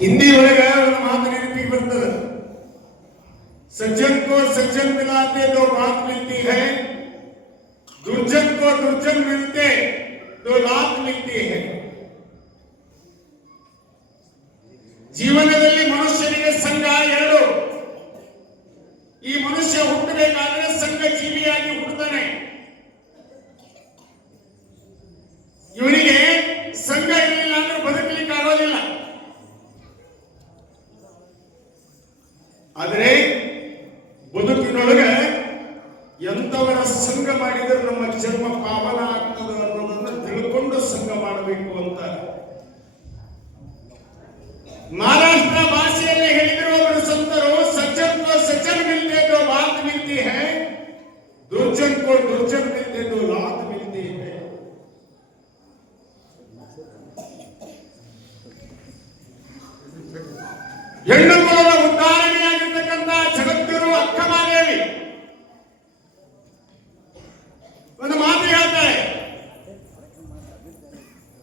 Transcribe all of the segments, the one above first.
ಹಿಂದಿ ಒಳಗೆ ಒಂದು ಮಾತು ನೆನಪಿಗೆ ಬರ್ತದೆ, सज्जन को सज्जन मिलाते दो बात मिलती है, दुर्जन को दुर्जन मिलते दो लात मिलती है। ಜೀವನದಲ್ಲಿ ಮನುಷ್ಯನಿಗೆ ಸಂಘ ಎರಡು. ಈ ಮನುಷ್ಯ ಹುಟ್ಟಬೇಕಾದ್ರೆ ಸಂಘ ಜೀವಿಯಾಗಿ ಹುಟ್ಟುತ್ತಾನೆ. ಇವನಿಗೆ ಸಂಘ ಇರಲಿಲ್ಲ ಅಂದ್ರೆ ಬದುಕಲಿಕ್ಕೆ ಆಗೋದಿಲ್ಲ. ಆದರೆ ಬದುಕಿನೊಳಗೆ ಎಂಥವರ ಸಂಘ ಮಾಡಿದರೆ ನಮ್ಮ ಜನ್ಮ ಪಾವನ ಆಗ್ತದೆ ಅನ್ನೋದನ್ನು ತಿಳ್ಕೊಂಡು ಸಂಘ ಮಾಡಬೇಕು ಅಂತ ಮಹಾರಾಷ್ಟ್ರ ಭಾಷೆಯಲ್ಲಿ ಹೇಳಿದ್ರು ಒಬ್ಬರು ಸಂತರು, ಸಜ್ಜನ್ ಕೋ ಸಜ್ಜನ್ ಮಿಲ್ತೆ ದೋ ಬಾತ್ ಮಿಲ್ತಿ ಹೈ, ದುರ್ಜನ್ ಕೋ ದುರ್ಜನ್ ಮಿಲ್ತೆ ದೋ ಲಾತ್ ಮಿಲ್ತಿ ಹೈ. ಹೆಣ್ಣು ಕುಲದ ಉದ್ಧಾರಣೆಯಾಗಿರ್ತಕ್ಕಂಥ ಜಗದ್ಗುರು ಅಕ್ಕಮಹಾದೇವಿ ಒಂದು ಮಾತು ಹೇಳ್ತಾರೆ,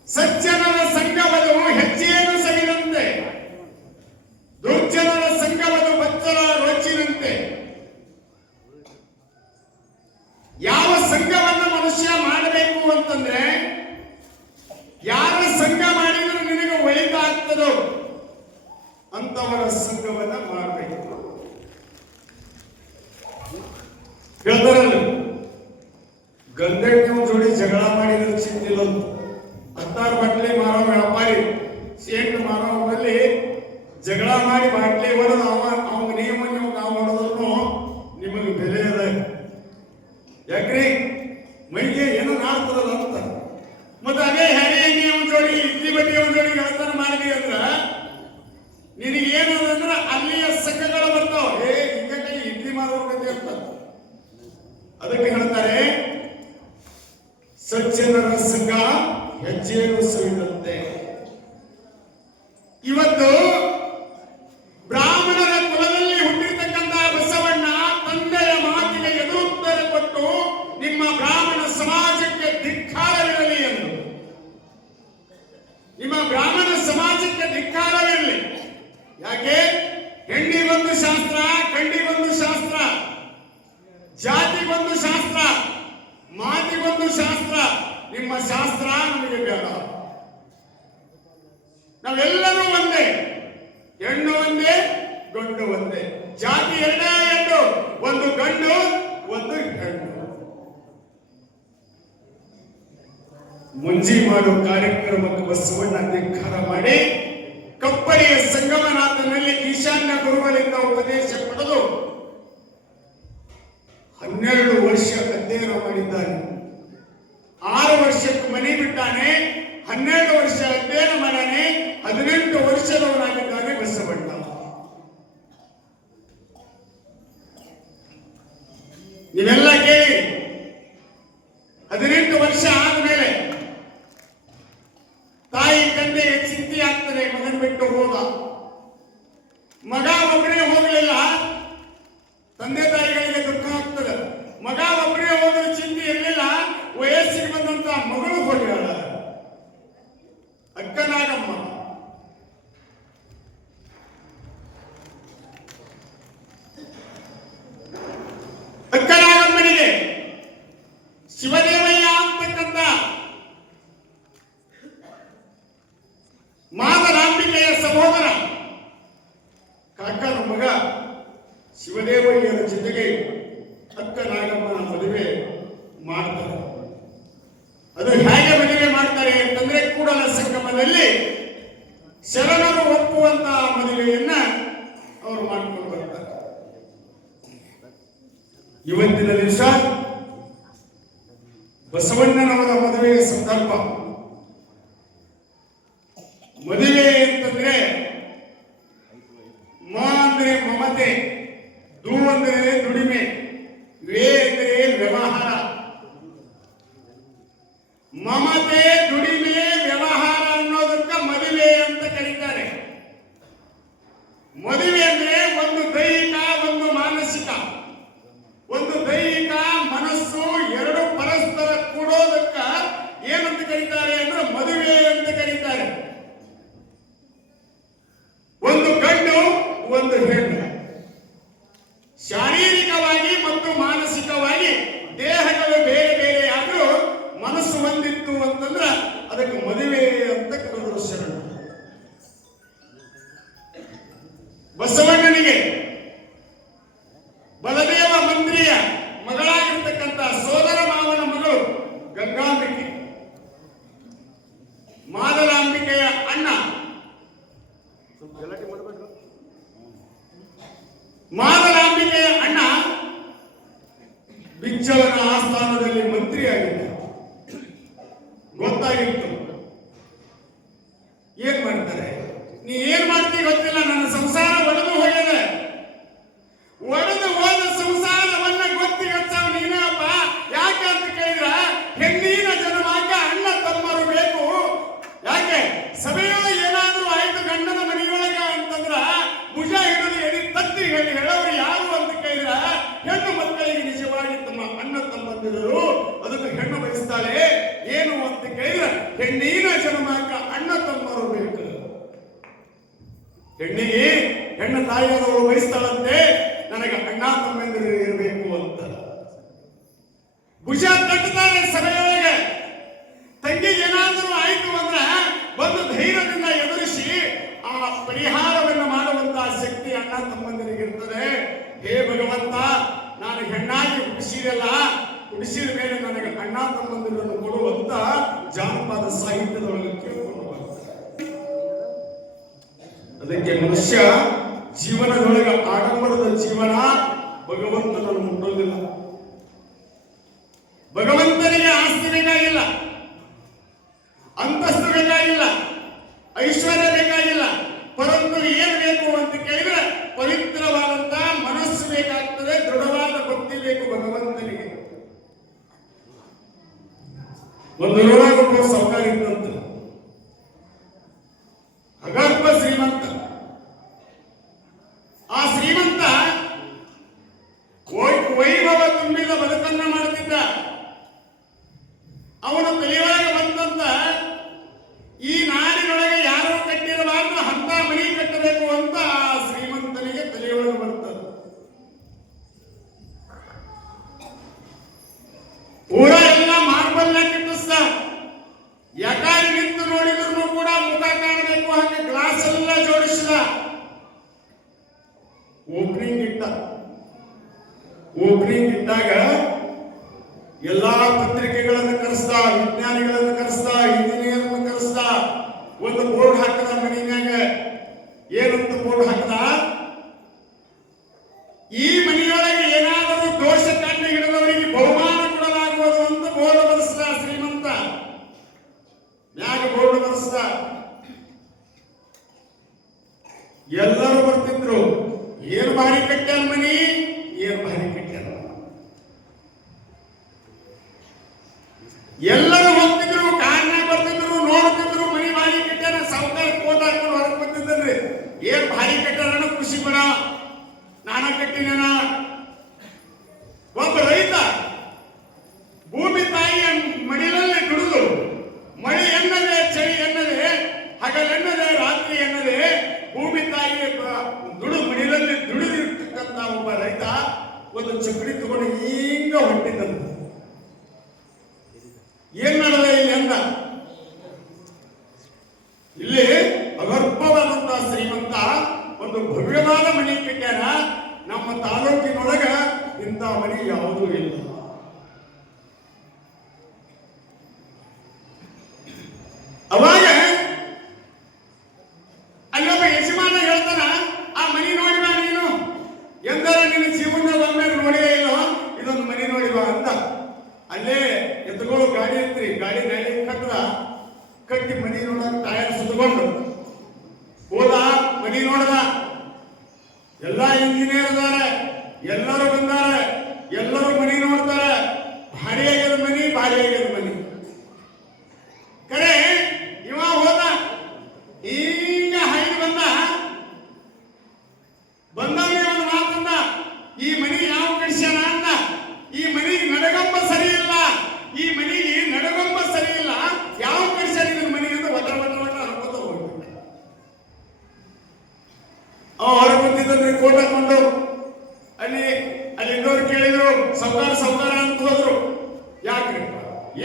ಸಜ್ಜನರ ಸಂಘವದು ಹೆಜ್ಜೆಯನ್ನು ಸವಿದಂತೆ, ದುರ್ಜನರ ಸಂಘವದು ಬಚ್ಚಲ ರೊಚ್ಚಿನಂತೆ. ಯಾವ ಸಂಘವನ್ನು ಮನುಷ್ಯ ಮಾಡಬೇಕು ಅಂತಂದ್ರೆ, ಯಾರ ಸಂಘ ಮಾಡಿದ್ರೆ ನಿನಗೆ ಒಳಿತಾಗ್ತದೋ ಅಂತವರ ಸಂಘವನ್ನ ಮಾಡಬೇಕು. ಹೇಳ್ತಾರಲ್ಲ, ಗಂಧೆಣ್ಣೆ ಜೋಡಿ ಜಗಳ ಮಾಡಿದ್ರೆ ಚಿಂತಿಲ್ಲ. 16 ಬಾಟ್ಲಿ ಮಾರೋ ವ್ಯಾಪಾರಿ ಸೇಂಟ್ ಮಾರೋಲ್ಲಿ ಜಗಳ ಮಾಡಿ ಬಾಟ್ಲಿ ಹೊಡೆದು ಅವಾಗ ನಿಯಮ ನಾವು ಹೊಡೆದ್ರು ನಿಮಗೆ ಬೆಲೆ ಅದ. ಯಾಕ್ರಿ ಮೈಗೆ ಏನೋ ನಾಡ್ತದಲ್ಲ ಅಂತ. ಮತ್ತೆ ಅದೇ ಹರಿಯ ನಿಯಮ ಜೋಡಿ ಇಡ್ಲಿ ಬಡ್ಡಿ ಜೋಡಿ ಗೆಳತನ ಮಾಡಿದ್ವಿ ಅಂದ್ರ ನಿನಗೆ ಏನಂದ್ರೆ ಅಲ್ಲಿಯ ಸಂಘಗಳು ಬರ್ತಾವ. ಹಿಂಗೆ ಇಡ್ಲಿ ಮಾರೋರ್ಗತಿ ಅಂತ. ಅದಕ್ಕೆ ಹೇಳ್ತಾರೆ, ಸಜ್ಜನರ ಸಂಘ ಹೆಜ್ಜೆಯನ್ನು ಸವಿದಂತೆ. ಇವತ್ತು ಬ್ರಾಹ್ಮಣರ ಕುಲದಲ್ಲಿ ಹುಟ್ಟಿರ್ತಕ್ಕಂಥ ಬಸವಣ್ಣ ತಂದೆಯ ಮಾತಿಗೆ ಎದುರುತ್ತರ ಕೊಟ್ಟು ನಿಮ್ಮ ಬ್ರಾಹ್ಮಣ ಸಮಾಜಕ್ಕೆ ಧಿಕ್ಕಾರವಿರಲಿ ಎಂದು, ನಿಮ್ಮ ಬ್ರಾಹ್ಮಣ ಸಮಾಜಕ್ಕೆ ಧಿಕ್ಕಾರವಿರಲಿ. ಯಾಕೆ? ಹೆಣ್ಣಿಗೊಂದು ಶಾಸ್ತ್ರ, ಗಂಡಿಗೊಂದು ಶಾಸ್ತ್ರ, ಜಾತಿಗೊಂದು ಶಾಸ್ತ್ರ, ಮಾತಿಗೊಂದು ಶಾಸ್ತ್ರ. ನಿಮ್ಮ ಶಾಸ್ತ್ರ ನಮಗೆ ಬೇಡ. ನಾವೆಲ್ಲರೂ ಒಂದೇ, ಹೆಣ್ಣು ಒಂದೇ, ಗಂಡು ಒಂದೇ. ಜಾತಿ ಎರಡೇ ಎರಡು, ಒಂದು ಗಂಡು ಒಂದು ಹೆಣ್ಣು. ಮುಂಜಿ ಮಾಡೋ ಕಾರ್ಯಕ್ರಮಕ್ಕೆ ಬಸವಣ್ಣ ಧಿಕ್ಕಾರ ಮಾಡಿ ಕಪ್ಪಡಿಯ ಸಂಗಮನಾಥನಲ್ಲಿ ಈಶಾನ್ಯ ಗುರುಗಳಿಂದ ಉಪದೇಶ ಪಡೆದು 12 ವರ್ಷ ಅಧ್ಯಯನ ಮಾಡಿದ್ದಾನೆ. 6 ವರ್ಷಕ್ಕೆ ಮನೆ ಬಿಟ್ಟಾನೆ, 12 ವರ್ಷ ಅಧ್ಯಯನ ಮಾಡಾನೆ, 18 ವರ್ಷದವನಾಗಿದ್ದಾನೆ ಬಸವಣ್ಣ. ನೀವೆಲ್ಲ ಕೇಳಿ, 18 ವರ್ಷ ಆದ್ಮೇಲೆ ತಾಯಿ ತಂದೆಗೆ ಚಿಂತೆ ಆಗ್ತದೆ. ಮಗನ್ ಬಿಟ್ಟು ಹೋದ. ಮಗ ಒಬ್ಬನೇ ಹೋಗಲಿಲ್ಲ, ತಂದೆ ತಾಯಿಗಳಿಗೆ ದುಃಖ ಆಗ್ತದೆ. ಮಗ ಒಬ್ಬನೇ ಹೋಗಲು ಚಿಂತೆ ಇರಲಿಲ್ಲ, ವಯಸ್ಸಿಗೆ ಬಂದಂತ ಮಗಳು ಹೋಗ್ಯಾಳ. ಅಕ್ಕನಾಗಮ್ಮ ಅಕ್ಕನಾಗಮ್ಮನಿಗೆ ಶಿವದೇವಯ್ಯ ಅಂತಕ್ಕಂಥ ಮಾದರಾಂಬಿಕೆಯ ಸಹೋದರ ಕಾಕನ ಮಗ ಶಿವದೇವಯ್ಯರ ಜೊತೆಗೆ ಅಕ್ಕನಾಗಮ್ಮನ ಮದುವೆ ಮಾಡ್ತಾರೆ. ಅದು ಹೇಗೆ ಮದುವೆ ಮಾಡ್ತಾರೆ ಅಂತಂದ್ರೆ, ಕೂಡಲ ಸಂಗಮದಲ್ಲಿ ಶರಣರು ಒಪ್ಪುವಂತಹ ಮದುವೆಯನ್ನ ಅವರು ಮಾಡ್ಕೊಂಡು ಬರ್ತಾರೆ. ಇವತ್ತಿನ ದಿವಸ ಬಸವಣ್ಣನವರ ಮದುವೆಯ ಸಂದರ್ಭ. ಮದುವೆ ಅಂತಂದ್ರೆ ಮ ಅಂದ್ರೆ ಮಮತೆ, ದು ಅಂದ್ರೆ ದುಡಿಮೆ, ವೇ ಅಂದ್ರೆ ವ್ಯವಹಾರ. ಮಮತೆ, ದುಡಿಮೆ, ವ್ಯವಹಾರ ಅನ್ನೋದಕ್ಕೆ ಮದುವೆ ಅಂತ ಕರೀತಾರೆ. ಮದುವೆ ಅಂದ್ರೆ ಒಂದು ದೈಹಿಕ, ಒಂದು ಮಾನಸಿಕ. ಒಂದು ದೈಹಿಕ ಮನಸ್ಸು ಎರಡು ಪರಸ್ಪರ ಕೂಡೋದಕ್ಕ ಏನಂತ ಕರೀತಾರೆ ಅಂದ್ರೆ ಮದುವೆ ಅಂತ ಕರೀತಾರೆ. ಒಂದು ಹೆಣ್ಣು ಶಾರೀರಿಕವಾಗಿ ಮತ್ತು ಮಾನಸಿಕವಾಗಿ ದೇಹಗಳು ಬೇರೆ ಬೇರೆ ಆದ್ರೂ ಮನಸ್ಸು ಒಂದಿತ್ತು ಅಂತಂದ್ರ ಅದಕ್ಕೆ ಮದುವೆ ಅಂತ ಕರೆದರು ಶರಣ. ಬಸವಣ್ಣನಿಗೆ ಬಲದೇವ ಮಂತ್ರಿಯ ಮಗಳಾಗಿರ್ತಕ್ಕಂಥ ಸೋದರ ಮಾವನ ಮಗಳು ಗಂಗಾಂಬಿಕೆ, ಮಾದಲಾಂಬಿಕೆಯ ಅಣ್ಣ ಮಾದಲಾಂಬಿಕೆಯ ಅಣ್ಣ ಬಿಚ್ಚವನ ಆಸ್ಥಾನದಲ್ಲಿ ಮಂತ್ರಿಯಾಗಿದ್ದ. ಗೊತ್ತಾಗಿತ್ತು ಏನ್ ಮಾಡ್ತಾರೆ, ನೀ ಏನ್ ಮಾಡ್ತೀವಿ ಗೊತ್ತಿಲ್ಲ, ನನ್ನ ಸಂಸಾರ ಒಡೆದು ಹೋಗಿದೆ, ಒಡೆದು ಹೋದ ಸಂಸಾರವನ್ನ ಗೊತ್ತಿಗಚ್ಚಾವ ನೀನಪ್ಪ. ಯಾಕೆ ಅಂತ ಕೇಳಿದ್ರ ಹೆಣ್ಣಿನ ಜನ್ಮಾಕ ಅಣ್ಣ ತಮ್ಮರು ಬೇಕು. ಯಾಕೆ ಸಭೆಯೊಳಗೆ ಏನಾದ್ರೂ ಆಯ್ತು ಗಂಡನ ಮನೆಯೊಳಗ ಅಂತಂದ್ರ ಭುಜ ಹಿಡಿದು ಎಡಿ ತತ್ತಿ ಹೇಳೋರು ಯಾರು ಅಂತ ಕೇಳಿದ್ರ ಹೆಣ್ಣು ಮಕ್ಕಳಿಗೆ ನಿಜವಾಗಿ ತಮ್ಮ ಅಣ್ಣ ತಮ್ಮಂದಿರು ಅದಕ್ಕೆ ಹೆಣ್ಣು ಬಯಸ್ತಾಳೆ. ಏನು ಅಂತ ಕೇಳಿದ್ರ ಹೆಣ್ಣಿನ ಜನ್ಮಾಕ ಅಣ್ಣ ತಮ್ಮರು ಬೇಕು. ಹೆಣ್ಣಿಗೆ ಹೆಣ್ಣು ತಾಯಿಯಾದವಳು ಬಯಸ್ತಾಳಂತೆ ನನಗೆ ಅಣ್ಣ ತಮ್ಮಂದಿರು ಇರಬೇಕು ಅಂತ. ಭುಜ ತಟ್ಟುತ್ತಾರೆ ಸಭೆಯೊಳಗೆ. ತಂಗಿಗೆ ಏನಾದರೂ ಆಯ್ತು ಅಂದ್ರ ಒಂದು ಧೈರ್ಯದಿಂದ ಎದುರಿಸಿ ಆ ಪರಿಹಾರವನ್ನು ಮಾಡುವಂತಹ ಶಕ್ತಿ ಅಣ್ಣ ತಮ್ಮಂದಿರಿಗಿರ್ತದೆ. ಹೇ ಭಗವಂತ, ನಾನು ಹೆಣ್ಣಾಗಿ ಹುಟ್ಟಿಸಿದೆಲ್ಲ, ಹುಟ್ಟಿಸಿದ ಮೇಲೆ ನನಗೆ ಅಣ್ಣ ತಮ್ಮಂದಿರನ್ನು ಕೊಡುವಂತ ಜಾನಪದ ಸಾಹಿತ್ಯದೊಳಗೆ ಕೇಳಿಕೊಂಡು ಬರ್ತಾರೆ. ಅದಕ್ಕೆ ಮನುಷ್ಯ ಜೀವನದೊಳಗೆ ಆಡಂಬರದ ಜೀವನ ಭಗವಂತನನ್ನು ಮುಟ್ಟೋದಿಲ್ಲ. ಭಗವಂತನಿಗೆ ಆಸ್ತಿ ಬೇಕಾಗಿಲ್ಲ, ಅಂತಸ್ತು ಬೇಕಾಗಿಲ್ಲ, ಐಶ್ವರ್ಯ ಬೇಕಾಗಿಲ್ಲ. ಪರಂತು ಏನು ಬೇಕು ಅಂತ ಕೇಳಿದ್ರೆ ಪವಿತ್ರವಾದಂತಹ ಮನಸ್ಸು ಬೇಕಾಗ್ತದೆ, ದೃಢವಾದ ಭಕ್ತಿ ಬೇಕು ಭಗವಂತನಿಗೆ. ಒಂದು ರೋಗ ಸೌಕರ್ಯ ಇದ್ದಂತ ಅಗರ್ಭ ಶ್ರೀಮಂತ. ಆ ಶ್ರೀಮಂತ ವೈಭವ ತುಂಬಿದ ಬದುಕನ್ನ ಮಾಡುತ್ತಿದ್ದ. ಅವನ ತಲೆಯೊಳಗೆ ಬಂದಂತ ಈ ನಾಡಿನೊಳಗೆ ಯಾರು ಕಟ್ಟಿರಬಾರ್ದು ಅಂತ ಮನೆ ಕಟ್ಟಬೇಕು ಅಂತ ಆ ಶ್ರೀಮಂತನಿಗೆ ತಲೆಯೊಳಗೆ ಬರ್ತದೆ. ಊರ ಎಲ್ಲ ಮಾರ್ಬಲ್ ಕಟ್ಟಿಸ್ತ, ಯಾಕಾರಿ ನಿಂತು ನೋಡಿದ್ರು ಕೂಡ ಮುಖ ಕಾಣಬೇಕು ಹಾಗೆ ಗ್ಲಾಸ್ ಎಲ್ಲ ಜೋಡಿಸಿದ. ಓಪನಿಂಗ್ ಇಟ್ಟಾಗ ಎಲ್ಲಾ ಪತ್ರಿಕೆಗಳನ್ನು ಕರೆಸ್ತಾ, ವಿಜ್ಞಾನಿಗಳನ್ನು ಕರೆಸ್ತಾ, ಇಂಜಿನಿಯರ್ಗಳನ್ನು ಕರೆಸ್ತಾ, ಒಂದು ಬೋರ್ಡ್ ಹಾಕದ ಮನೆಯಾಗ. ಏನಂತ ಬೋರ್ಡ್ ಹಾಕದ, ಈ ಮನೆಯೊಳಗೆ ಏನಾದರೂ ದೋಷ ಕಂಡು ಹಿಡಿದವರಿಗೆ ಬಹುಮಾನ ಕೊಡಲಾಗುವುದು ಅಂತ ಬೋರ್ಡ್ ಬರೆಸ್ದ ಶ್ರೀಮಂತ. ಯಾಕೆ ಬೋರ್ಡ್ ಬರೆಸ್ದ? ಎಲ್ಲರೂ ಬರ್ತಿದ್ರು, ಏನು ಭಾರಿ ಕಟ್ಟ್ಯಾನ ಮನಿ, ಏನು ಭಾರಿ ಕಟ್ಟ್ಯಾನ. ಎಲ್ಲರೂ ಹೋಗ್ತಿದ್ರು, ಕಾರ್ನಾಗ ಬರ್ತಿದ್ರು, ನೋಡ್ತಿದ್ರು, ಮನಿ ಭಾರಿ ಕಟ್ಟ್ಯಾನ. ಸಾವುಕಾರ ಕೋಟ್ ಹಾಕೊಂಡು ಹೊರಗೆ ಬಂದಿದ್ದನ್ರಿ, ಏನ್ ಭಾರಿ ಕಟ್ಟ್ಯಾನ ಖುಷಿ ಪಡ, ನಾನ ಕಟ್ಟಿನ. ಒಬ್ಬ ರೈತ ಭೂಮಿ ತಾಯಿಯ ಮಡಿಲಲ್ಲಿ ದುಡಿದು, ಮಳೆ ಎನ್ನದೆ, ಚಳಿ ಎನ್ನದೆ, ಹಗಲೆನ್ನದೆ, ರಾತ್ರಿ ಎನ್ನದೆ ಭೂಮಿ ತಾಯಿಯ ಮಡಿಲಲ್ಲಿ ದುಡಿದಿರ್ತಕ್ಕಂಥ ಒಬ್ಬ ರೈತ ಒಂದು ಚಕ್ರಿ ತಗೊಂಡು ಹಿಂಗ ಹೊಟ್ಟಿದ್ದಂತ. ಏನ್ ಮಾಡದ ಇಲ್ಲಿ ಅಂದ, ಇಲ್ಲಿ ಅಗರ್ಭವಾದಂತಹ ಶ್ರೀಮಂತ ಒಂದು ಭವ್ಯವಾದ ಮನೆ ಕಟ್ಟ್ಯಾರ. ನಮ್ಮ ತಾಲೂಕಿನೊಳಗ ಇಂಥ ಮನೆ ಯಾವುದೂ ಇಲ್ಲ. ಅವಾಗ ಅಲ್ಲೊಬ್ಬ ಯಜಮಾನ ಹೇಳ್ತಾನ, ಆ ಮನೆ ನೋಡಿವ ನೀನು, ಎಂದರ ನಿನ್ನ ಜೀವನದ ಒಮ್ಮೆ ನೋಡಿಯೇ ಇಲ್ಲೋ, ಇದೊಂದು ಮನೆ ನೋಡಿವ ಅಂತ. ಅಲ್ಲೇ ಎತ್ತುಗಳು ಗಾಡಿ ಐತ್ರಿ, ಗಾಡಿ ಕಟ್ಟಿ ಮನಿ ನೋಡಕ್ ಟೈರ್ ಸುತ್ತಕೊಂಡು ಹೋದ. ಮನಿ ನೋಡದ, ಎಲ್ಲಾ ಇಂಜಿನಿಯರ್ ಅದಾರೆ, ಎಲ್ಲರೂ ಬಂದಾರೆ, ಎಲ್ಲರೂ ಮನಿ ನೋಡ್ತಾರೆ. ಭಾರಿ ಆಗ್ಯದ ಮನಿ, ಭಾರಿ ಆಗ್ಯದ ಮನಿ. ಕರೆ ಇವ ಹೋದ, ಈಗ ಹೈದು ಬಂದವನಿಗೆ ಒಂದು ಮಾತಂದ, ಈ ಮನಿ ಯಾವ ಕಡಿಸ್ಯಾನ ಅಂದ. ಈ ಮನಿಗೆ ನಡಗಂಬ ಸರಿ ಇಲ್ಲ, ಈ ಮನಿಗೆ ನಡಗಂಬ ಸರಿ ಇಲ್ಲ, ಯಾವ ಕಡಿಸ್ಯಾನ ಮನಿ ಅಂತ ಒಟ್ಟ ಅನ್ಕೋತ ಹೋಗ್ಬಿಟ್ಟ. ಅವ ಹೊರಗೆ ಬಂದಿದ್ದಂದ್ರೆ ಕೋಟ್ ಹಾಕೊಂಡು ಅಲ್ಲಿ ಇನ್ನೋರು ಕೇಳಿದ್ರು ಸೌಕಾರ ಅಂತ ಹೋದ್ರು. ಯಾಕ್ರಿ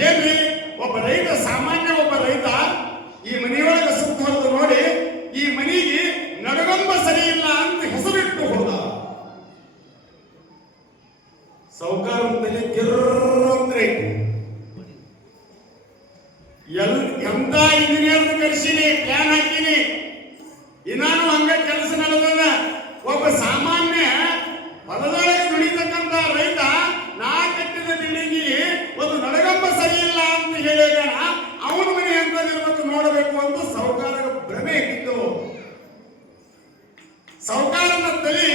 ಏನ್ರಿ ಒಬ್ಬ ರೈತ, ಸಾಮಾನ್ಯ ಒಬ್ಬ ರೈತ ಈ ಮನೆಯೊಳಗೆ ಸುತ್ತ ಹೊರದು ನೋಡಿ ಈ ಮನೆಗೆ ನಡಗಂಬ ಸರಿ ಇಲ್ಲ ಅಂತ ಹೆಸರಿಟ್ಟು ಹೋದ. ಸೌಕಾರ ಅಂತಲೇ ಗಿರ್ರಂದ್ರೆ ಎಂತ ಇಂಜಿನಿಯರ್ ಕಳಿಸಿನಿ, ಪ್ಲಾನ್ ಹಾಕಿನಿ, ಇನ್ನಾನು ಹಂಗ ಕೆಲಸ ನಡೆದ. ಒಬ್ಬ ಸಾಮಾನ್ಯ ಹೊಲದೊಳಗೆ ದುಡಿತಕ್ಕಂತ ರೈತ ನಾ ಕಟ್ಟಿದ ಬಿಲ್ಡಿಂಗಿಗೆ ಒಂದು ನಡಗಂಬ ಸರಿ ಇಲ್ಲ ಅಂತ ಹೇಳಿದಾನ, ಅವನ ಮನೆ ಎಂತದಿರ್ಬೇಕು ನೋಡಬೇಕು ಅಂತ ಸೌಕಾರರ ಭ್ರಮೆ ಇತ್ತು. ಸೌಕಾರನ ತಲೆ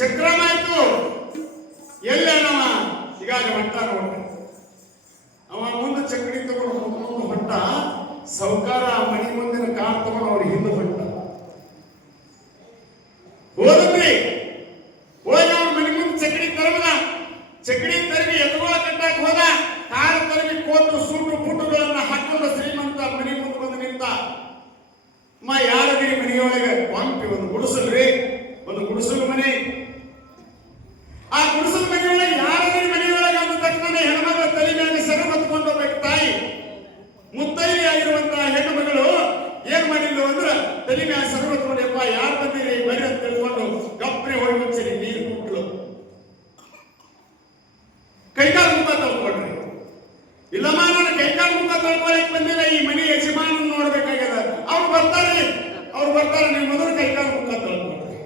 ಚಕ್ರಮಾಯ್ತು. ಎಲ್ಲೇನವ ಈಗಾಗ ಹೊಟ್ಟ ನೋಡ್ರಿ, ಅವ ಮುಂದೆ ಚಕ್ರಿ ತಗೊಂಡು ಮುಂದೆ ಹೊಟ್ಟ, ಸೌಕಾರ ಮನೆ ಮುಂದಿನ ಕಾರ್ ತಗೊಂಡು ಅವ್ರ ಹಿಂದೆ ಹೊಟ್ಟ. ಹೋದ್ರಿ ಹೋಗಿ ಅವ್ರ ಮನೆ ಮುಂದೆ ಚಕ್ರಿ ತರಬದ, ಚಕ್ರಿ ತರಬಿ ಎತ್ತುಗಳ ಕಟ್ಟಾಕ ಹೋದ, ಕಾರ್ ತರಬಿ ಕೋಟು ಸೂಟು ಪುಟುಗಳನ್ನ ಹಾಕೊಂಡು ಶ್ರೀಮಂತ ಮನೆ ಮುಂದೆ ಬಂದು ನಿಂತ. ಯಾರದಿರಿ ಮನೆಯೊಳಗೆ? ಪಂಪಿ ಒಂದು ಗುಡಿಸಲ್ರಿ, ಒಂದು ಗುಡಿಸಲು ಮನೆ. ಆ ಗುಡಿಸಲು ಮನೆಯೊಳಗೆ ಯಾರದಿರಿ ಮನೆಯೊಳಗೆ ಅಂದ ತಕ್ಷಣ ಹೆಣ್ಮಗಳ ತಲೆ ಮೇಲೆ ಸೆರೆ ಹೊತ್ಕೊಂಡು ಹೋಗ್ಬೇಕು ತಾಯಿ. ಮುತ್ತೈದೆ ಆಗಿರುವಂತಹ ಹೆಣ್ಣು ಮಗಳು ಏನ್ ಮಾಡಿದ್ಲು ಅಂದ್ರ ತಲೆ ಮೇಲೆ ಸೆರೆ ಹೊತ್ಕೊಂಡಪ್ಪ ಯಾರು ಬಂದಿರಿ ಬರಿ ಅಂತ ತಿಳ್ಕೊಂಡು ಗಪ್ರಿ ಹೋಗಿ ಮುಚ್ಚರಿ ನೀರು ಮುಟ್ಲು. ಕೈಕಾಲು ಮುಖ ತೊಳ್ಕೊಳ್ರಿ. ಇಲ್ಲಮ್ಮ ನಾನು ಕೈಕಾಲು ಮುಖ ತೊಳ್ಕೊಳಕ್ ಬಂದಿಲ್ಲ, ಈ ಮನೆ ಯಜಮಾನ ನೋಡ್ಬೇಕಾಗ್ಯದ. ಅವ್ರು ಬರ್ತಾರೆ ನೀವು ಮೊದಲು ಕೈಕಾಲು ಮುಖ ತೊಳ್ಕೊಳ್ರಿ.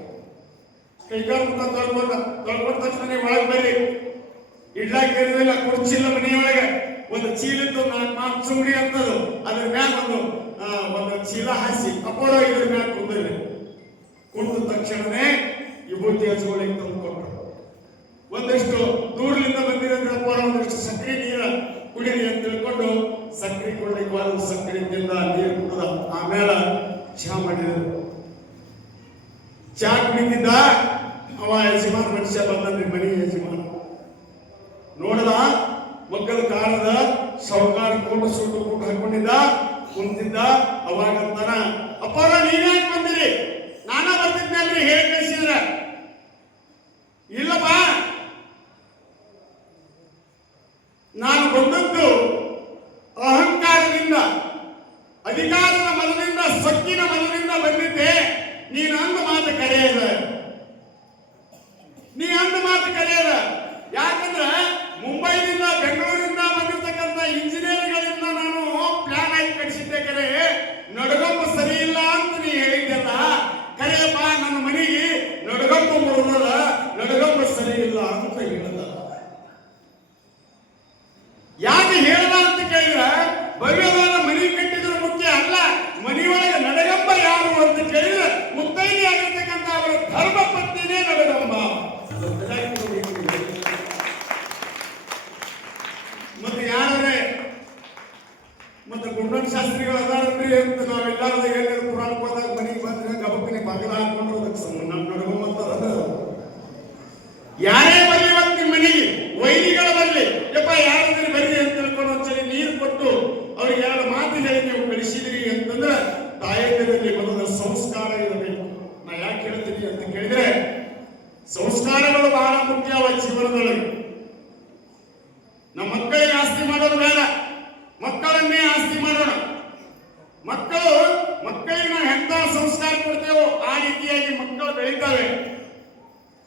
ಕೈಕಾಲು ಮುಖ ತೊಳ್ಕೊಂಡ ತಕ್ಷಣ ಒಳಗೆ ಬರ್ರಿ. ಇಡ್ಲಾಕ್ ಇರಲಿಲ್ಲ, ಕುರ್ಚಿಲ್ಲ ಮನೆಯೊಳಗೆ. ಒಂದು ಚೀಲದ್ದು 4 ಚುಂಗಡಿ ಅಂತದು, ಅದ್ರ ಮ್ಯಾಗ ಒಂದು ಚೀಲ ಹಾಸಿ ಅಪೋಡ ಇದ್ರ ಮ್ಯಾಗ ಕುಂದ್ರಿ. ಕುಂತ ತಕ್ಷಣನೇ ವಿಭೂತಿ ಹಚ್ಕೊಳ್ಳಿಕ್ ತಂದು ಕೊಟ್ಟರು. ಒಂದಿಷ್ಟು ದೂರದಿಂದ ಬಂದಿರೋದ್ರ ಅಪೋಡ ಒಂದಿಷ್ಟು ಸಕ್ಕರೆ ನೀರ ಕುಡಿರಿ ಅಂತ ತಿಳ್ಕೊಂಡು ಸಕ್ಕರೆ ಕೊಡ್ಲಿಕ್ಕೆ ಸಕ್ಕರೆ ತಿಂದ, ನೀರು ಕುಡಿದ. ಆಮೇಲೆ ಚಹಾ ಮಾಡಿದ್ರು. ಚಹಾ ಕುಡಿತಿದ್ದ ಅವ ಯಜಮಾನ ಮನುಷ್ಯ ಬಂದ್ರಿ, ಮನೆ ಯಜಮಾನ ನೋಡದ ಮಕ್ಕಳ ಕಾಲದ ಸೌಕಾರ ಕೋಟು ಸೂಟು ಕೂಟ ಹಾಕೊಂಡಿದ್ದ ಕುಂತಿದ್ದ. ಅವಾಗಂತಾನ, ಅಪ್ಪಾರ ನೀವ್ಯಾಕೆ ಬಂದಿರಿ? ನಾನ ಬರ್ತಿದ್ನಲ್ರಿ ಹೇಳಿ ಕಳಿಸಿದ್ರ. ಇಲ್ಲಪ್ಪ, ನಾನು ಬಂದದ್ದು ಅಹಂಕಾರದಿಂದ, ಅಧಿಕಾರದ ಮನದಿಂದ, ಸೊಕ್ಕಿನ ಮನದಿಂದ ಬಂದಿದ್ದೆ. ನೀನು ಅಂದ ಮಾತು ಕರೆಯದ, ಯಾಕಂದ್ರ ಮುಂಬೈನಿಂದ ಬೆಂಗಳೂರಿಂದ ಬಂದಿರ್ತಕ್ಕಂಥ ಇಂಜಿನಿಯರ್ಗಳಿಂದ ನಾನು ಪ್ಲಾನ್ ಆಗಿ ಕಳಿಸಿದ್ದೆ. ಕರೆ ನಡಗಂಬ ಸರಿ ಇಲ್ಲ ಅಂತ ನೀ ಹೇಳಿದ್ದೆಲ್ಲ ಕರೆಯಪ್ಪ, ನನ್ನ ಮನೆಗೆ ನಡಗಂಬ ಮುರಿದದ, ನಡಗಂಬ ಸರಿ ಇಲ್ಲ ಅಂತ ಹೇಳಿದ. ಯಾಕೆ ಹೇಳದ ಅಂತ ಕೇಳಿದ್ರ, ಭವ್ಯವಾದ ಮನೆ ಕಟ್ಟಿದ್ರು ಮುಖ್ಯ ಅಲ್ಲ, ಮನೆಯೊಳಗೆ ನಡಗಂಬ ಯಾರು ಅಂತ ಕೇಳಿದ್ರೆ ಮುತ್ತೈದೆ ಆಗಿರ್ತಕ್ಕಂಥ ಅವರ ಧರ್ಮ ಪತ್ನಿನೇ ನಡಗಂಬ. ಮತ್ತೆ ಯಾರೇ ಮತ್ತೆ ಗುಂಡನ್ ಶಾಸ್ತ್ರಿಗಳು ಅದಾರನ್ರಿ ಅಂತ ನಾವೆಲ್ಲಾರದ ಏನಾದ್ರು ಪುರಾಣ ಹೋದಾಗ ಮನೆಗೆ ಬಂದ್ರೆ ಗಬಕ್ಕನೆ ಬಾಗಿಲ ಹಾಕೊಂಡು ನಮ್ಮ ನಡಗಂಬ. ಯಾರೇ ಬರ್ಲಿ ಇವತ್ತು ನಿಮ್ಮ ಮನೆಗೆ, ವೈದಿಗಳ ಬರ್ಲಿ, ಯಪ್ಪ ಯಾರಾದ್ರೂ ಬರ್ಲಿ ಅಂತ ತಿಳ್ಕೊಂಡು ಒಂದ್ಸರಿ ನೀರು ಕೊಟ್ಟು ಅವ್ರಿಗೆ 2 ಮಾತು ಹೇಳಿ ನೀವು ಕಳಿಸಿದ್ರಿ ಅಂತಂದ್ರೆ ತಾಯಂದಿರಲ್ಲಿ ಮೊದಲ ಸಂಸ್ಕಾರ ಇರಬೇಕು. ನಾ ಯಾಕೆ ಹೇಳ್ತೀನಿ ಅಂತ ಕೇಳಿದ್ರೆ, ಸಂಸ್ಕಾರಗಳು ಬಹಳ ಮುಖ್ಯವ ಜೀವನದೊಳಗೆ. ನಮ್ಮ ಮಕ್ಕಳಿಗೆ ಆಸ್ತಿ ಮಾಡೋದು ಬೇಡ, ಮಕ್ಕಳನ್ನೇ ಆಸ್ತಿ ಮಾಡೋಣ. ಮಕ್ಕಳಿಗೆ ನಾವು ಎಂತ ಸಂಸ್ಕಾರ ಕೊಡ್ತೇವೋ ಆ ರೀತಿಯಾಗಿ ಮಕ್ಕಳು ಬೆಳೀತವೆ.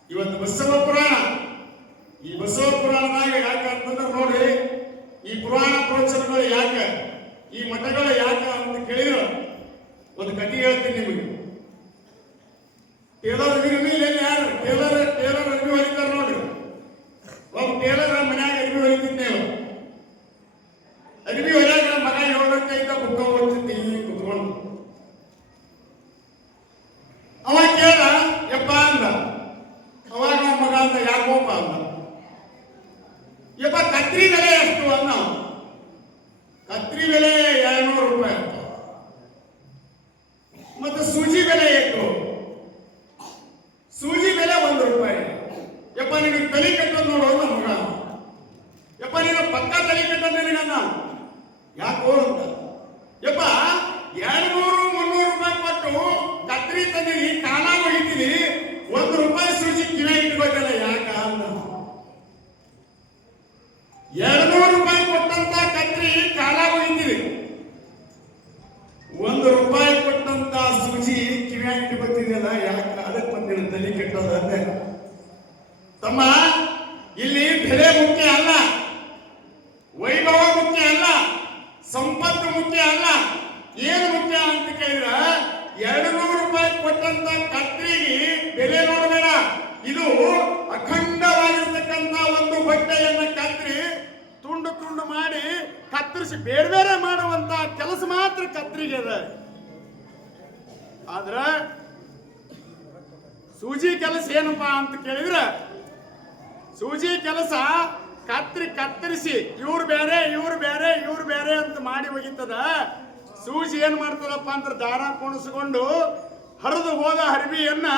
ಇವತ್ತು ಬಸವ ಪುರಾಣ, ಈ ಬಸವ ಪುರಾಣದಾಗ ಯಾಕಂತಂದ್ರೆ ನೋಡ್ರಿ, ಈ ಪುರಾಣ ಪ್ರವಚನಗಳು ಯಾಕೆ, ಈ ಮಠಗಳು ಯಾಕೆ ಅಂತ ಕೇಳಿದ್ರು ಒಂದು ಕಥೆ ಹೇಳ್ತೀನಿ ನಿಮಗೆ. ಟೇಲರ್ ಅರಿವಿ ಯಾರು ಟೇಲರ್ ಅರಿವಿ ಹೊಲಿತಾರೆ ನೋಡ್ರಿ. ಒಬ್ಬ ಟೇಲರ್ ಮನ್ಯಾಗ ಅರಿವಿ ಹೊಲಿತಿದ್ದೇವೆ. ಅರಿವಿ ಹೊಲಿಯಾಗ ಮಗ 7 ಗಂಟೆ ಇದ್ದ ಬುಕ್ಕ ಓದ್ತಿದ್ದೆ ಕುತ್ಕೊಂಡು. ಅವ ಕೇಳ ಯಪ್ಪ ಅಂದ. ಅವಾಗ ಮಗ ಅಂತ ಯಾಕೋಪ ಅಂದ. ಯಪ್ಪ ಕತ್ರಿ ಬೆಲೆ ಎಷ್ಟು ಅನ್ನ? ಕತ್ರಿ ಬೆಲೆ 200 ರೂಪಾಯಿ ಅಂತ. ಮತ್ತೆ ಸೂಜಿ ಬೆಲೆ ಎಷ್ಟು? ಸೂಜಿ ಬೆಲೆ 1 ರೂಪಾಯಿ. ಯಪ್ಪ ನಿನಗೆ ತಲೆ ಕಟ್ಟೋದು ನೋಡು ಮಗ. ಯಪ್ಪ ನೀನು ಪಕ್ಕ ತಲೆ ಕಟ್ಟೋದು ನಿನಗನ್ನ ಯಾಕೋ ಅಂತ. ಯಪ್ಪ 200-300 ರೂಪಾಯಿ ಕೊಟ್ಟು ಕತ್ರಿ ತಂದಿರಿ, ಕಾಲ ಹೊಡಿತೀನಿ, ಕಿವಿ ಇಟ್ಕೋತಲ್ಲ ಯಾಕ ಅಲ್ಲ 200 ರೂಪಾಯಿ ಕೊಟ್ಟಂತ ಕತ್ರಿ ಕಾಲಾಗ ಹೋಗಿದ್ದೀವಿ, 1 ರೂಪಾಯಿ ಕೊಟ್ಟಂತ ಸೂಜಿ ಕಿವಿ ಇಟ್ಕೋತಿದೆಯಲ್ಲ ಯಾಕ? ಅದಕ್ಕೆ ಬಂದಿರ ತಲೆ ಕೆಟ್ಟದ ಅಂದೆ. ತಮ್ಮ, ಇಲ್ಲಿ ಬೆಲೆ ಮುಖ್ಯ ಅಲ್ಲ, ವೈಭವ ಮುಖ್ಯ ಅಲ್ಲ, ಸಂಪತ್ತು ಮುಖ್ಯ ಅಲ್ಲ. ಏನು ಮುಖ್ಯ ಅಂತ ಕೇಳಿದ್ರ 200 ರೂಪಾಯಿ ಕೊಟ್ಟಂತ ಕತ್ರಿಗೆ ಬೆಲೆ ನೋಡಬೇಡ. ಇದು ಅಖಂಡವಾಗಿರ್ತಕ್ಕಂಥ ಒಂದು ಬಟ್ಟೆಯನ್ನ ಕತ್ರಿ ತುಂಡು ತುಂಡು ಮಾಡಿ ಕತ್ತರಿಸಿ ಬೇರೆ ಬೇರೆ ಮಾಡುವಂತ ಕೆಲಸ ಮಾತ್ರ ಕತ್ರಿಗೆ ಅದ. ಆದ್ರ ಸೂಜಿ ಕೆಲಸ ಏನಪ್ಪಾ ಅಂತ ಕೇಳಿದ್ರ, ಸೂಜಿ ಕೆಲಸ ಕತ್ತರಿಸಿ ಇವ್ರು ಬೇರೆ ಇವ್ರು ಬೇರೆ ಇವ್ರು ಬೇರೆ ಅಂತ ಮಾಡಿ ಹೋಗಿತ್ತದ. ಸೂಜಿ ಏನ್ ಮಾಡ್ತದಪ್ಪ ಅಂದ್ರೆ ದಾರ ಕುಣಿಸ್ಕೊಂಡು ಹರಿದು ಹೋದ ಹರಿಬಿಯನ್ನ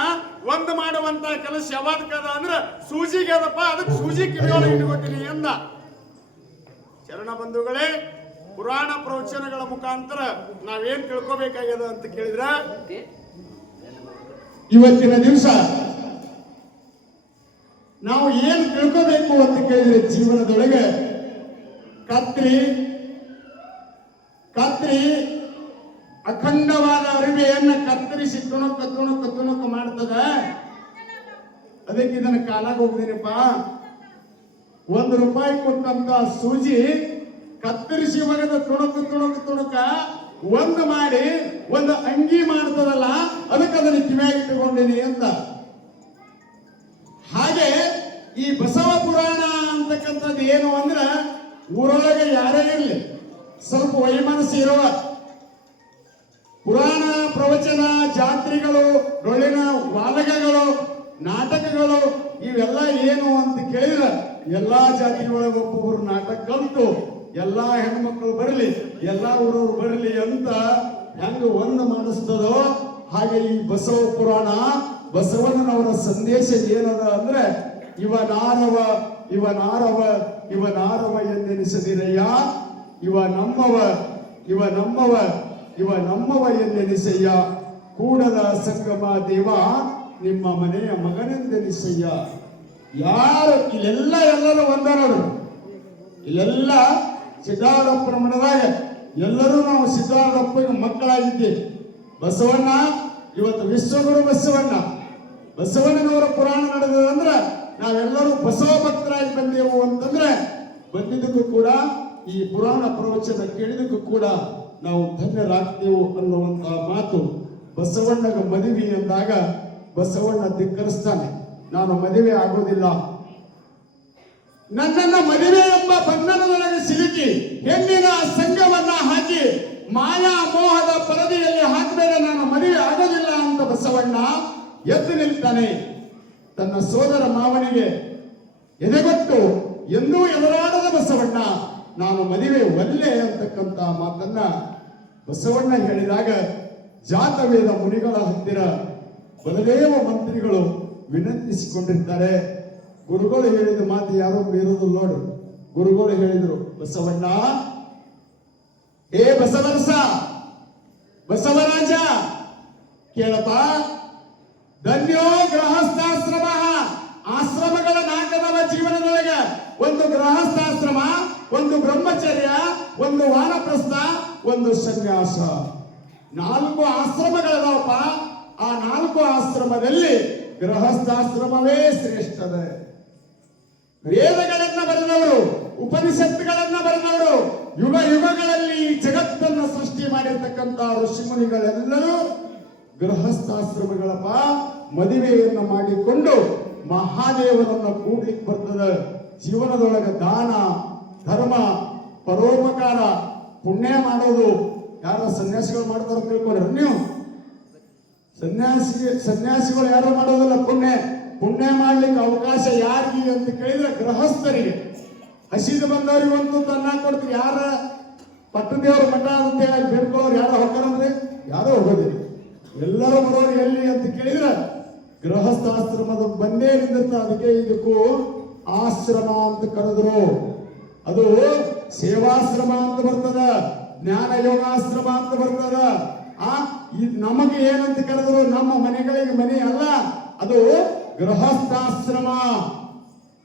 ಒಂದು ಮಾಡುವಂತ ಕೆಲಸ ಯಾವಾದಕ್ಕದ ಅಂದ್ರೆ ಸೂಜಿಗೆ ಅದಪ್ಪ. ಅದಕ್ಕೆ ಸೂಜಿ ಕಿವಿಯೊಳಗೆ ಇಟ್ಕೊತೀನಿ ಎಂದ. ಚರಣ ಬಂಧುಗಳೇ, ಪುರಾಣ ಪ್ರವಚನಗಳ ಮುಖಾಂತರ ನಾವೇನ್ ತಿಳ್ಕೋಬೇಕಾಗ್ಯದ ಅಂತ ಕೇಳಿದ್ರ, ಇವತ್ತಿನ ದಿವಸ ನಾವು ಏನು ತಿಳ್ಕೋಬೇಕು ಅಂತ ಕೇಳಿದ್ರೆ ಜೀವನದೊಳಗೆ ಕತ್ರಿ ಅಖಂಡವಾದ ಅರಿವೆಯನ್ನ ಕತ್ತರಿಸಿ ತುಣುಕು ಮಾಡ್ತದ. ಅದಕ್ಕೆ ಇದನ್ನ ಕಾಲಾಗ ಹೋಗ್ತೀನಿಪ್ಪ. 1 ರೂಪಾಯಿ ಕೊಟ್ಟಂತ ಸೂಜಿ ಕತ್ತರಿಸಿ ಒಗೆದ ತುಣುಕ ಒಂದು ಮಾಡಿ ಒಂದು ಅಂಗಿ ಮಾಡ್ತದಲ್ಲ, ಅದಕ್ಕೆ ಅದನ್ನ ಕಿವಿಯಾಗಿ ಇಟ್ಟುಕೊಂಡಿನಿ ಅಂತ. ಹಾಗೆ ಈ ಬಸವ ಪುರಾಣ ಅಂತಕ್ಕಂಥದ್ದು ಏನು ಅಂದ್ರೆ, ಊರೊಳಗೆ ಯಾರೇ ಇರಲಿ ಸ್ವಲ್ಪ ವೈಮನಸ್ಸು ಇರುವ ಪುರಾಣ ಪ್ರವಚನ ಜಾತ್ರೆಗಳು, ಡೊಳ್ಳಿನ ವಾದಕಗಳು, ನಾಟಕಗಳು ಇವೆಲ್ಲ ಏನು ಅಂತ ಕೇಳಿದ್ರೆ ಎಲ್ಲಾ ಜಾತಿಗಳೊಳಗೆ ಒಬ್ಬೊಬ್ಬರು ನಾಟಕ ಕಲಿತು ಎಲ್ಲಾ ಹೆಣ್ಮಕ್ಳು ಬರಲಿ, ಎಲ್ಲಾ ಊರವ್ರು ಬರಲಿ ಅಂತ ಹೆಂಗ ಒಂದು ಮಾಡಿಸ್ತದೋ ಹಾಗೆ ಈ ಬಸವ ಪುರಾಣ ಬಸವಣ್ಣನವರ ಸಂದೇಶ ಏನದ ಅಂದ್ರೆ, ಇವನಾರವ ಎಂದೆನಿಸದಿರಯ್ಯ, ಇವ ನಮ್ಮವ ಎಂದೆನಿಸಯ್ಯ, ಕೂಡದ ಸಂಗಮ ದೇವ ನಿಮ್ಮ ಮನೆಯ ಮಗನೆಂದೆನಿಸಯ್ಯ. ಯಾರು ಎಲ್ಲರೂ ಒಂದರರು, ಇಲ್ಲೆಲ್ಲ ಸಿದ್ಧಾರೂಢಪ್ಪನ ಮನದಾಗ ಎಲ್ಲರೂ ನಾವು ಸಿದ್ಧಾರೂಢಪ್ಪನ ಮಕ್ಕಳಾಗಿದ್ದೇವೆ. ಬಸವಣ್ಣ ಇವತ್ತು ವಿಶ್ವಗುರು ಬಸವಣ್ಣನವರ ಪುರಾಣ ನಡೆದಂದ್ರೆ ನಾವೆಲ್ಲರೂ ಬಸವ ಭಕ್ತರಾಗಿ ಬಂದೆವು ಅಂತಂದ್ರೆ, ಬಂದಿದ್ದಕ್ಕೂ ಕೂಡ ಈ ಪುರಾಣ ಪ್ರವಚನ ಕೇಳಿದಕ್ಕೂ ಕೂಡ ನಾವು ಧನ್ಯರಾಗ್ತೇವು ಅನ್ನುವಂತ ಮಾತು. ಬಸವಣ್ಣಗ ಮದುವೆ ಎಂದಾಗ ಬಸವಣ್ಣ ಧಿಕ್ಕರಿಸ್ತಾನೆ, ನಾನು ಮದುವೆ ಆಗೋದಿಲ್ಲ, ನನ್ನನ್ನ ಮದುವೆ ಎಂಬ ಬಂಧನದೊಳಗೆ ಸಿಲುಕಿ ಹೆಣ್ಣಿನ ಸಂಘವನ್ನ ಹಾಕಿ ಮಾಯಾ ಮೋಹದ ಪರದೆಯಲ್ಲಿ ಹಾಕಿದರೆ ನಾನು ಮದುವೆ ಆಗೋದಿಲ್ಲ ಅಂತ ಬಸವಣ್ಣ ಎದ್ದು ನಿಲ್ತಾನೆ. ತನ್ನ ಸೋದರ ಮಾವನಿಗೆ ಎದೆಗೊಟ್ಟು ಎಂದೂ ಎದುರಾಡದ ಬಸವಣ್ಣ ನಾನು ಮದುವೆ ಒಲ್ಲೆ ಅಂತಕ್ಕಂಥ ಮಾತನ್ನ ಬಸವಣ್ಣ ಹೇಳಿದಾಗ ಜಾತವೇದ ಮುನಿಗಳ ಹತ್ತಿರ ಬಲದೇವ ಮಂತ್ರಿಗಳು ವಿನಂತಿಸಿಕೊಂಡಿರ್ತಾರೆ. ಗುರುಗಳು ಹೇಳಿದ ಮಾತು ಯಾರೋ ಮೀರುವುದಿಲ್ಲ ನೋಡಿ. ಗುರುಗಳು ಹೇಳಿದ್ರು, ಬಸವಣ್ಣ, ಏ ಬಸವರಾಜ ಕೇಳಪ್ಪ, ಧನ್ಯೋ ಗೃಹಸ್ಥಾಶ್ರಮ. ಆಶ್ರಮಗಳ ನಾಲ್ಕದವ ಜೀವನದೊಳಗೆ ಒಂದು ಗೃಹಸ್ಥಾಶ್ರಮ, ಒಂದು ಬ್ರಹ್ಮಚರ್ಯ, ಒಂದು ವಾನಪ್ರಸ್ಥ, ಒಂದು ಸನ್ಯಾಸ. 4 ಆಶ್ರಮಗಳದವಪ್ಪ. ಆ 4 ಆಶ್ರಮದಲ್ಲಿ ಗೃಹಸ್ಥಾಶ್ರಮವೇ ಶ್ರೇಷ್ಠದ. ವೇದಗಳನ್ನ ಬರೆದವರು, ಉಪನಿಷತ್ತುಗಳನ್ನ ಬರೆದವರು, ಯುಗಗಳಲ್ಲಿ ಜಗತ್ತನ್ನ ಸೃಷ್ಟಿ ಮಾಡಿರ್ತಕ್ಕಂಥ ಋಷಿಮುನಿಗಳೆಲ್ಲರೂ ಗೃಹಸ್ಥಾಶ್ರಮಗಳಪ್ಪ. ಮದುವೆಯನ್ನು ಮಾಡಿಕೊಂಡು ಮಹಾದೇವನನ್ನ ಕೂಡ್ಲಿಕ್ಕೆ ಬರ್ತದ. ಜೀವನದೊಳಗೆ ದಾನ ಧರ್ಮ ಪರೋಪಕಾರ ಪುಣ್ಯ ಮಾಡೋದು ಯಾರೋ ಸನ್ಯಾಸಿಗಳು ಮಾಡ್ತಾರ ತಿಳ್ಕೊಂಡ್ರೆ ನೀವು. ಸನ್ಯಾಸಿಗಳು ಯಾರು ಮಾಡೋದಿಲ್ಲ. ಪುಣ್ಯ ಮಾಡ್ಲಿಕ್ಕೆ ಅವಕಾಶ ಯಾರಿಗೆ ಅಂತ ಕೇಳಿದ್ರೆ ಗೃಹಸ್ಥರಿಗೆ. ಹಸಿದು ಬಂದವರಿಗಂತೂ ತನ್ನ ಕೊಡ್ತೀವಿ. ಯಾರ ಪಟ್ಟದೇವ್ರ ಮಠ ಅಂತ ಹೇಳಿ ಬೇಡ್ಕೊಳ್ಳೋರು ಯಾರೋ ಹೋಗ್ತಾರಂದ್ರೆ ಯಾರೋ ಹೋಗೋದಿಲ್ಲ. ಎಲ್ಲರೂ ಬರೋರು ಎಲ್ಲಿ ಅಂತ ಕೇಳಿದ್ರೆ ಗೃಹಸ್ಥಾಶ್ರಮದ ಬಂದೇ ನಿಂದಿರ್ತ. ಅದಕ್ಕೆ ಇದಕ್ಕೂ ಆಶ್ರಮ ಅಂತ ಕರೆದ್ರು. ಅದು ಸೇವಾಶ್ರಮ ಅಂತ ಬರ್ತದ, ಜ್ಞಾನ ಯೋಗಾಶ್ರಮ ಅಂತ ಬರ್ತದ. ನಮಗೆ ಏನಂತ ಕರೆದ್ರು, ನಮ್ಮ ಮನೆಗಳಿಗೆ ಮನೆ ಅಲ್ಲ, ಅದು ಗೃಹಸ್ಥಾಶ್ರಮ.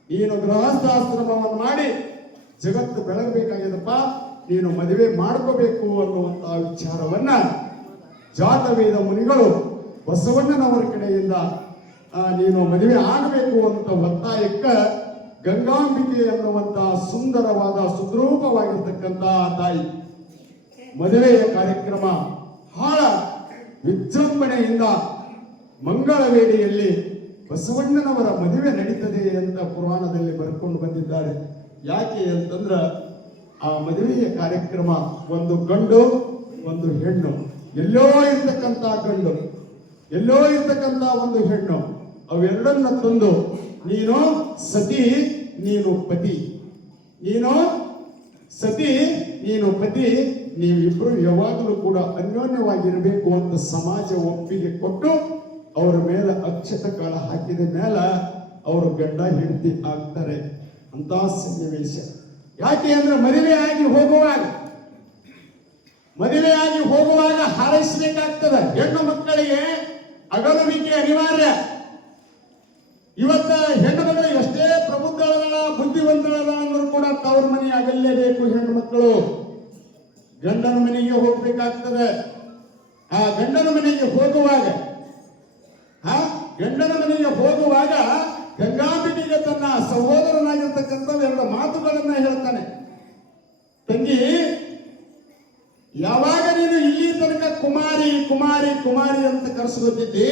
ನೀನು ಗೃಹಸ್ಥಾಶ್ರಮವನ್ನು ಮಾಡಿ ಜಗತ್ತು ಬೆಳಗಬೇಕಾಗಿದಪ್ಪ, ನೀನು ಮದುವೆ ಮಾಡ್ಕೋಬೇಕು ಅನ್ನುವಂತಹ ವಿಚಾರವನ್ನ ಜಾತವೇದ ಮುನಿಗಳು ಬಸವಣ್ಣನವರ ಕಡೆಯಿಂದ ನೀನು ಮದುವೆ ಆಗಬೇಕು ಅಂತ ಒತ್ತಾಯಕ್ಕ ಗಂಗಾಂಬಿಕೆ ಅನ್ನುವಂತಹ ಸುಂದರವಾದ ಸುದ್ರೂಪವಾಗಿರ್ತಕ್ಕಂತಹ ತಾಯಿ ಮದುವೆಯ ಕಾರ್ಯಕ್ರಮ ಬಹಳ ವಿಜೃಂಭಣೆಯಿಂದ ಮಂಗಳ ವೇಳೆಯಲ್ಲಿ ಬಸವಣ್ಣನವರ ಮದುವೆ ನಡೀತದೆ ಅಂತ ಪುರಾಣದಲ್ಲಿ ಬರ್ಕೊಂಡು ಬಂದಿದ್ದಾರೆ. ಯಾಕೆ ಅಂತಂದ್ರ ಆ ಮದುವೆಯ ಕಾರ್ಯಕ್ರಮ ಒಂದು ಗಂಡು ಒಂದು ಹೆಣ್ಣು, ಎಲ್ಲೋ ಇರ್ತಕ್ಕಂಥ ಗಂಡು ಎಲ್ಲೋ ಇರ್ತಕ್ಕಂಥ ಒಂದು ಹೆಣ್ಣು, ಅವೆರಡನ್ನ ತಂದು ನೀನು ಸತಿ ನೀನು ಪತಿ, ನೀನು ಸತಿ ನೀನು ಪತಿ, ನೀವಿಬ್ರು ಯಾವಾಗಲೂ ಕೂಡ ಅನ್ಯೋನ್ಯವಾಗಿರಬೇಕು ಅಂತ ಸಮಾಜ ಒಪ್ಪಿಗೆ ಕೊಟ್ಟು ಅವರ ಮೇಲೆ ಅಕ್ಷತ ಕಾಳ ಹಾಕಿದ ಮೇಲೆ ಅವರು ಗಂಡ ಹೆಂಡತಿ ಆಗ್ತಾರೆ ಅಂತ ಸನ್ನಿವೇಶ. ಯಾಕೆ ಅಂದ್ರೆ ಮದುವೆಯಾಗಿ ಹೋಗುವಾಗ ಹಾರೈಸಬೇಕಾಗ್ತದೆ. ಹೆಣ್ಣು ಮಕ್ಕಳಿಗೆ ಅಗಲುವಿಕೆ ಅನಿವಾರ್ಯ. ಇವತ್ತ ಹೆಣ್ಣು ಮಕ್ಕಳು ಎಷ್ಟೇ ಪ್ರಬುದ್ಧಳ ಬುದ್ಧಿವಂತಳ ಅಂದ್ರೂ ಕೂಡ ತವ್ರ ಮನೆ ಆಗಲೇಬೇಕು. ಹೆಣ್ಣು ಮಕ್ಕಳು ಗಂಡನ ಮನೆಗೆ ಹೋಗ್ಬೇಕಾಗ್ತದೆ. ಆ ಗಂಡನ ಮನೆಗೆ ಹೋಗುವಾಗ ಗಂಗಾಂಬಿಕೆಗೆ ತನ್ನ ಸಹೋದರನಾಗಿರ್ತಕ್ಕಂಥ ಎರಡು ಮಾತುಗಳನ್ನ ಹೇಳ್ತಾನೆ. ತಂಗಿ, ಯಾವಾಗ ನೀನು ಇಲ್ಲಿ ತನಕ ಕುಮಾರಿ ಕುಮಾರಿ ಕುಮಾರಿ ಅಂತ ಕರೆಸ್ಕೊತಿದ್ದಿ,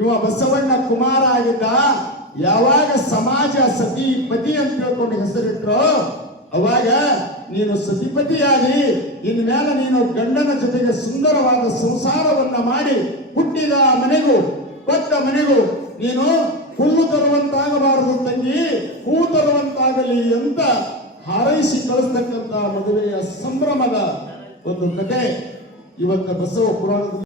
ಇವ ಬಸವಣ್ಣ ಕುಮಾರ ಆಗಿದ್ದ. ಯಾವಾಗ ಸಮಾಜ ಸತಿ ಪತಿ ಅಂತ ಹೇಳ್ಕೊಂಡು ಹೆಸರಿಟ್ರು, ಅವಾಗ ನೀನು ಸತಿಪತಿಯಾಗಿ ಇನ್ಮೇಲೆ ನೀನು ಗಂಡನ ಜೊತೆಗೆ ಸುಂದರವಾದ ಸಂಸಾರವನ್ನ ಮಾಡಿ ಹುಟ್ಟಿದ ಮನೆಗೂ ಕೊಟ್ಟ ಮನೆಗೂ ನೀನು ಹುಲ್ಲು ತರುವಂತಾಗಬಾರದು ತಂಗಿ, ಹೂ ತರುವಂತಾಗಲಿ ಅಂತ ಹಾರೈಸಿ ಕಳಿಸ್ತಕ್ಕಂಥ ಮದುವೆಯ ಸಂಭ್ರಮದ ಒಂದು ಕತೆ ಇವತ್ತು ಬಸವ ಪುರಾಣದ